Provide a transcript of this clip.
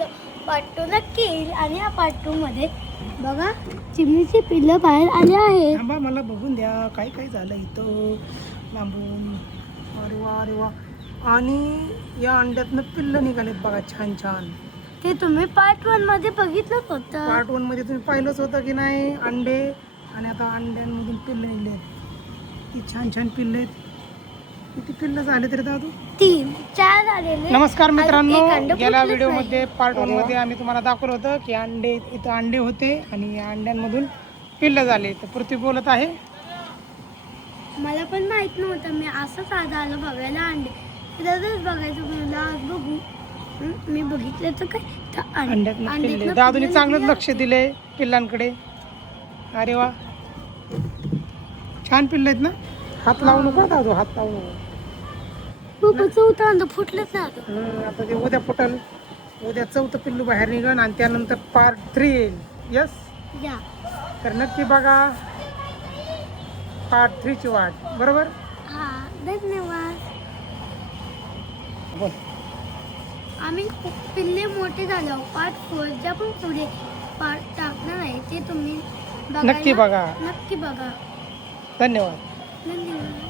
झालं पार्ट 2 नक्की येईल. आणि या पार्ट 2 मध्ये बघा चिमणीची पिल्लं बाहेर आली आहेत. थांबा मला बघून द्या काय काय झालं इथं लांबून. अरे वा अरे वा. आणि या अंड्यातनं पिल्लं निघालेत बघा छान छान. ते तुम्ही पार्ट 1 मध्ये बघितलं होतं. पार्ट 1 मध्ये तुम्ही पाहिलंच होतं की नाही अंडे. आणि आता अंड्यांमधून पिल्लं निघलेत. ती छान छान पिल्लं आहेत. किती पिल्लं झाले तरी दादू? 3 4 झालेले. नमस्कार मित्रांनो, एक अंडं गेल्या फुटलंच व्हिडिओमध्ये पार्ट 1 मध्ये आम्ही तुम्हाला दाखवलं होतं की अंडे इथं अंडे होते आणि या अंड्यांमधून पिल्लं झाले. तर पृथ्वी बोलत आहे मला पण माहित नव्हतं. मी असंच आज आलं बघायला अंडे. तिथंच बघायचं म्हणलं आज बघू. मी बघितलं तर काय तर अंड्यातनं पिल्ले. दादूने चांगलंच लक्ष दिले पिल्लांकडे. अरे वा छान पिल्ले आहेत ना. हात लावू नको दादू, हात लावू नको. चौथं अंड फुटलंच ना आता. आता ते उद्या फुटल. उद्या चौथं पिल्लू बाहेर निघण आणि त्यानंतर पार्ट 3 येईल. यस या तर नक्की बघा पार्ट 3 ची वाट. बरोबर. हा धन्यवाद. बोल. आम्ही पिल्ले मोठे झाल्यावर पार्ट 4 ज्या पण पुढे पार्ट टाकणार आहे ते तुम्ही नक्की बघा. नक्की बघा. धन्यवाद. धन्यवाद.